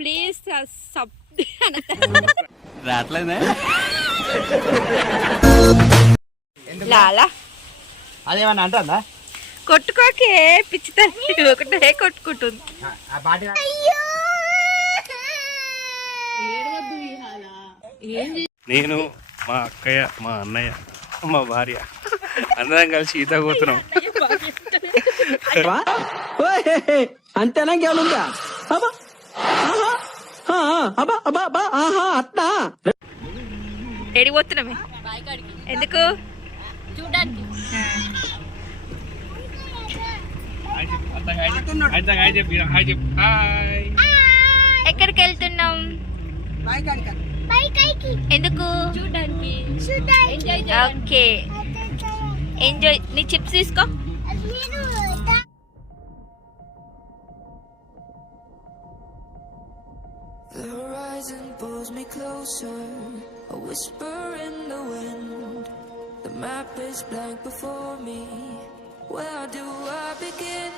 Please రాట్లేదే లాలా అదేమన్నా అంటుందా కొట్టుకోకే పిచ్చి తల్లి ఒకటే కొట్టుకుంటుంది. నేను మా అక్కయ్య మా అన్నయ్య మా భార్య అందరం కలిసి ఈత పోతున్నాం. అంతేనా ఇంకేమనుందా అట్లా ఎడికి పోతున్నామే ఎందుకు చూడడానికి ఎక్కడికి వెళ్తున్నాం ఎందుకు చూడడానికి ఓకే ఎంజాయ్. నీ చిప్స్ తీసుకో. The horizon pulls me closer, a whisper in the wind. The map is blank before me. Where do I begin?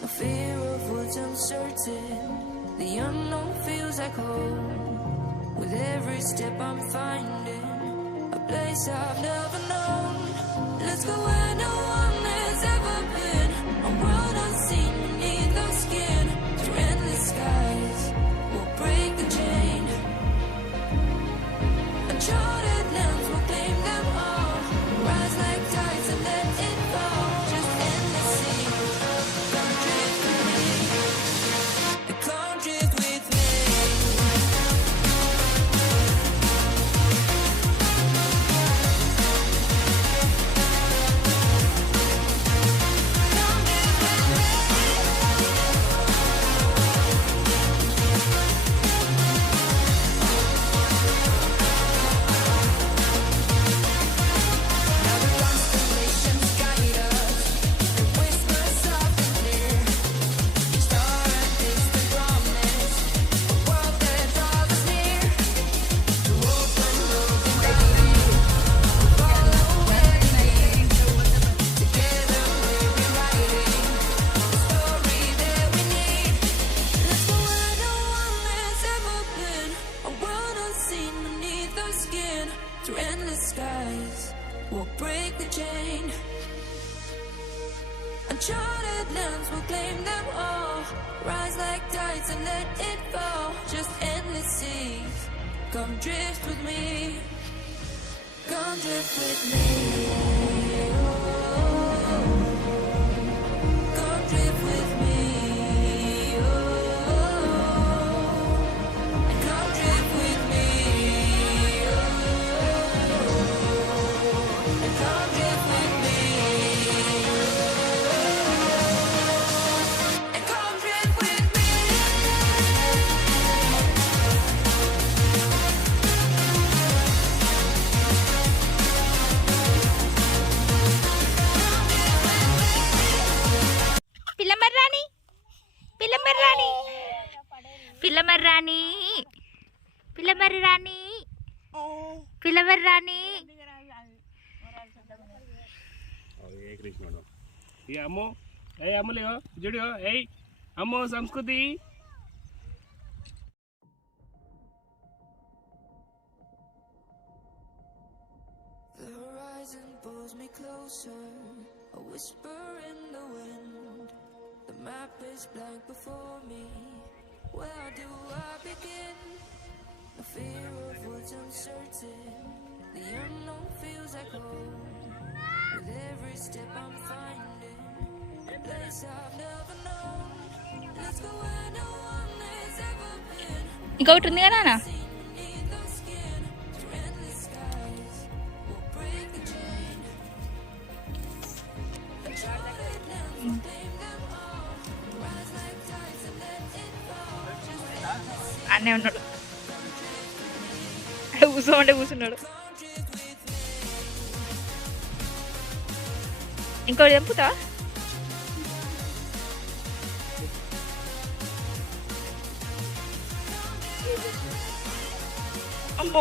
No fear of what's uncertain. The unknown feels like home. With every step I'm finding a place I've never known. Let's go where no one has ever been. A world unseen beneath our skin. Through endless skies, we'll break the chain. Uncharted lands will claim them all. Rise like tides and let it fall. Just endless sea. Come drift with me. Come drift with me. Through endless skies, we'll break the chain. Uncharted lands will claim them all. Rise like tides and let it fall. Just endless seas. Come drift with me. Come drift with me. Come drift with me. Come drift with me. Come drift with me. Come drift with me. పిల్లమర్రాని పిల్లమర్రాని పిల్లమర్రాని పిల్లమర్రాని పిల్లమర్రాని కృష్ణుడు ఇక అమ్మో ఏ అమ్మలేవో జుడియో ఏయ్ అమ్మో సంస్కృతి The horizon pulls me closer, a whisper in the wind. The map is blank before me. Where do I begin? No fear of what's uncertain. The unknown feels like home. With every step I'm finding a place I've never known. Let's go where no one has ever been. ఇంకొకటి ఉంది కదా నాన్న Beneath our skin, through endless skies, we'll break the chain. Uncharted lands will claim them all. Rise like tides and let it fall. Just అన్నే ఉన్నాడు అక్కడ కూర్చోమంటే కూర్చున్నాడు. ఇంకోటి తెంపుతా అమ్మో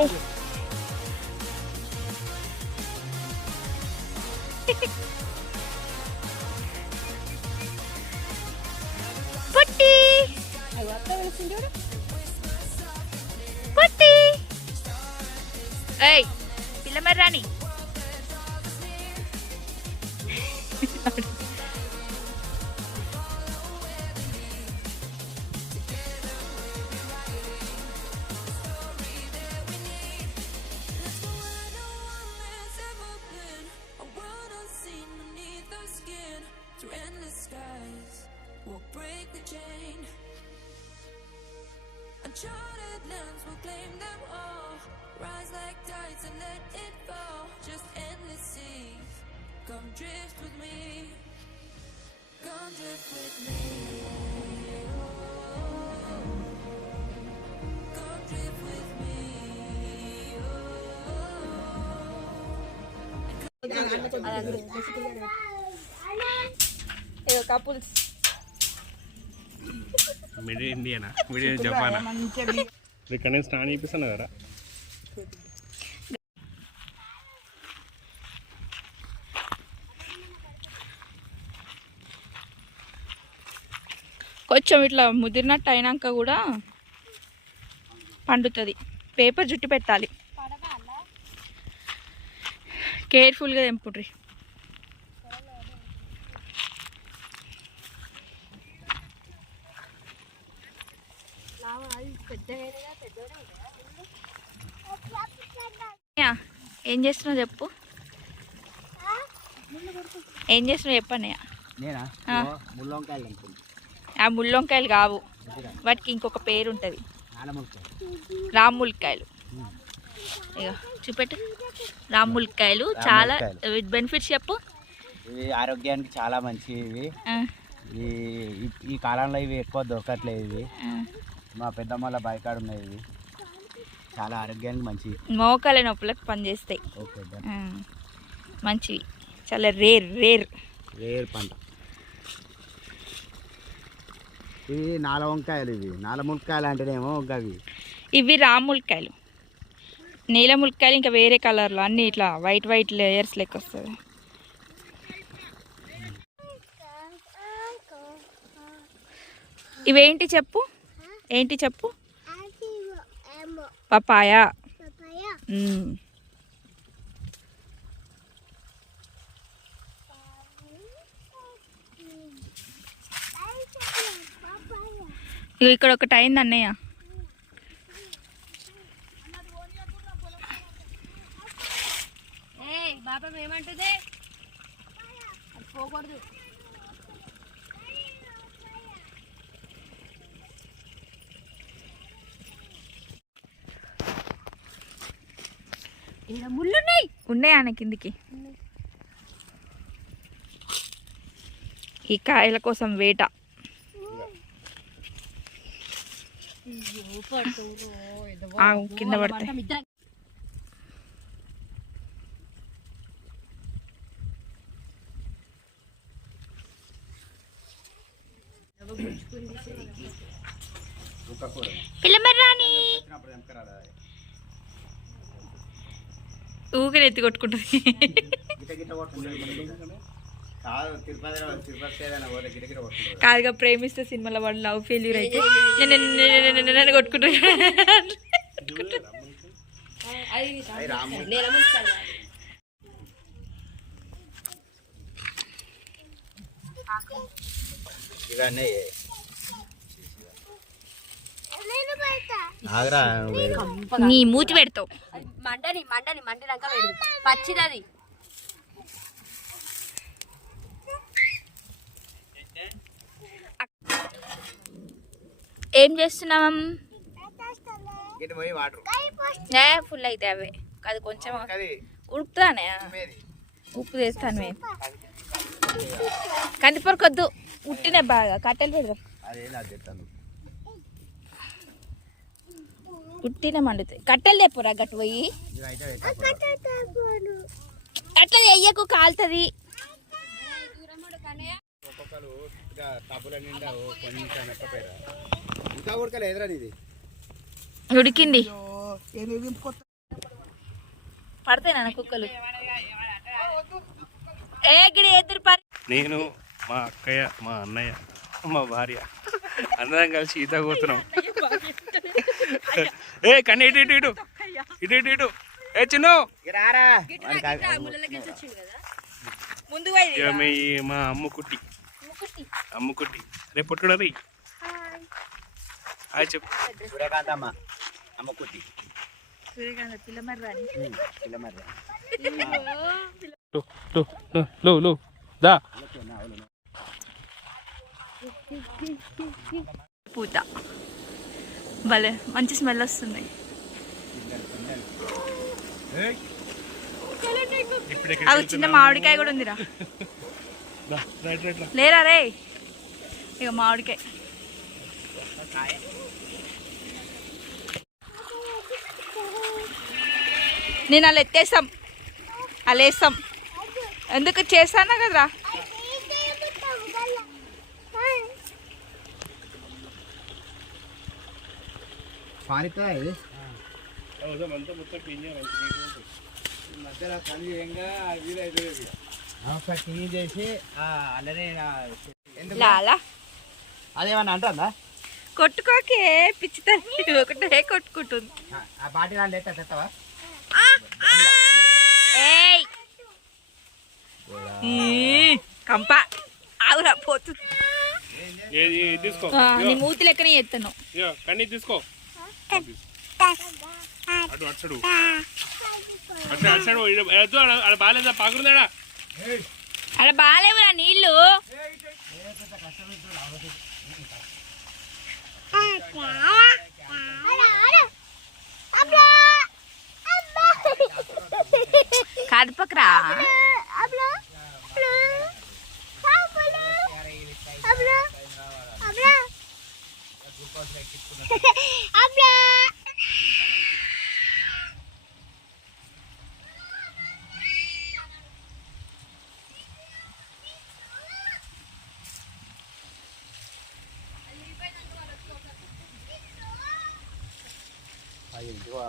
పొట్టి పొట్టి ఏయ్ పిల్లమర్రి రాని through endless skies, we'll break the chain. Uncharted lands will claim them all. Rise like tides and let it fall. Just endless seas. Come drift with me. Come drift with me. Come drift with me. Couples middle ఇండియానా middle జపానా ఇక్కడ నేను స్నానం చేపిస్తాను కదా కొంచెం ఇట్లా ముదిరినట్టు అయినాక కూడా పండుతుంది. పేపర్ జుట్టు పెట్టాలి, కేర్ఫుల్గా తెంపుడ్రి. ఏం చేస్తున్నావు చెప్పు, ఏం చేస్తున్నావు చెప్పండి. ఆ ముళ్ళొంకాయలు కావు, వాటికి ఇంకొక పేరు ఉంటుంది, రామ్ములకాయలు. ఇక చూపెట్టు, రామ్ములకాయలు చాలా బెనిఫిట్స్ చెప్పు. ఇవి ఆరోగ్యానికి చాలా మంచివి. ఈ కాలంలో ఇవి ఎక్కువ దొరకట్లేదు. ఇవి మా పెద్దమ్మల బాయికాడు ఉన్నాయి. ఇవి చాలా ఆరోగ్యానికి మంచివి, మోకాల నొప్పులకు పనిచేస్తాయి. ఓకే మంచివి, చాలా రేర్ రేర్ రేర్ పంట. ఇవి నాలవంకాయలు, ఇవి నాలములకాయలు అంటేనేమో గవి. ఇవి రామ్ములకాయలు, నీలములకాయలు ఇంకా వేరే కలర్లో అన్నీ ఇట్లా వైట్ వైట్ లేయర్స్ లెక్క వస్తుంది. ఇవేంటి చెప్పు, ఏంటి చెప్పు. పపాయ. ఇక్కడ ఒకటి అయింది అన్నయ్య. బాబా ఏమంటుంది పోకూడదు. ముళ్ళు ఉన్నాయి ఆయన కిందికి. ఈ కాయల కోసం వేట. కింద పడతాయి. పిల్లమర్రి రాని ఊకని ఎత్తి కొట్టుకుంటుంది. కాదుగా ప్రేమిస్తే సినిమాలో వాడు లవ్ ఫెయిల్యూర్ అయితే నన్ను కొట్టుకుంటాడు. నీ మూతి పెడతావు. మండని మండినాక పచ్చిదది. ఏం చేస్తున్నాం? ఫుల్ అయితే అవే అది కొంచెం ఉడుపుతానే, ఉప్పు చేస్తాను మేము. కందిపొరకొద్దు, ఉట్టినే బాగా కట్టెలు పెడదాం. ఉట్టినే మండుతాయి. కట్టెలు తెప్పురా గట్టు పోయి. అట్లా చెయ్యకు, కాలుతుంది. ఉడికింది. పడతాయి నాన్న కుక్కలు. ఏ గిడి ఎదురు నేను, మా అక్కయ్య, మా అన్నయ్య, మా భార్య అందరం కలిసి ఈత పోతున్నాం. ఏ కానీ ఇటు ఇటు ఇటు ఇటు ఇటు ఇటు ఏ చిన్ను రారా ముందు ఇక మా అమ్ముకుట్టి రేపు పొట్టుడా రీ హాయ్ చెప్పు. సూర్యకాంత్ అమ్మ అమ్మకుట్టి సూర్యకాంత పిల్లమర్రాని పిల్లమర్రి లో దా పూత భలే మంచి స్మెల్ వస్తుంది. అవి చిన్న మామిడికాయ కూడా ఉందిరా. లేరా రే ఇక మామిడికాయ నేను అలా ఎత్తేస్తాం అలా వేస్తాం. ఎందుకు చేస్తానా కదరా. పారితే క్లీన్ చేసి అలానే లాలా అదేమన్నా అంటుందా కొట్టుకోకే పిచ్చితే ఒకటే కొట్టుకుంటుంది. ఆ బాటిల్ అని లేక తెస్తావా ఏయ్ కంప ఆవురా పోతుంది. తీసుకో నీ మూతి లెక్కనే ఎత్తాను. కన్నీ తీసుకో అటు అటు అటు బాగాలేదా పాకురుదాడా అలా బాగాలేవురా నీళ్ళు. కదపకరా ఇదిగో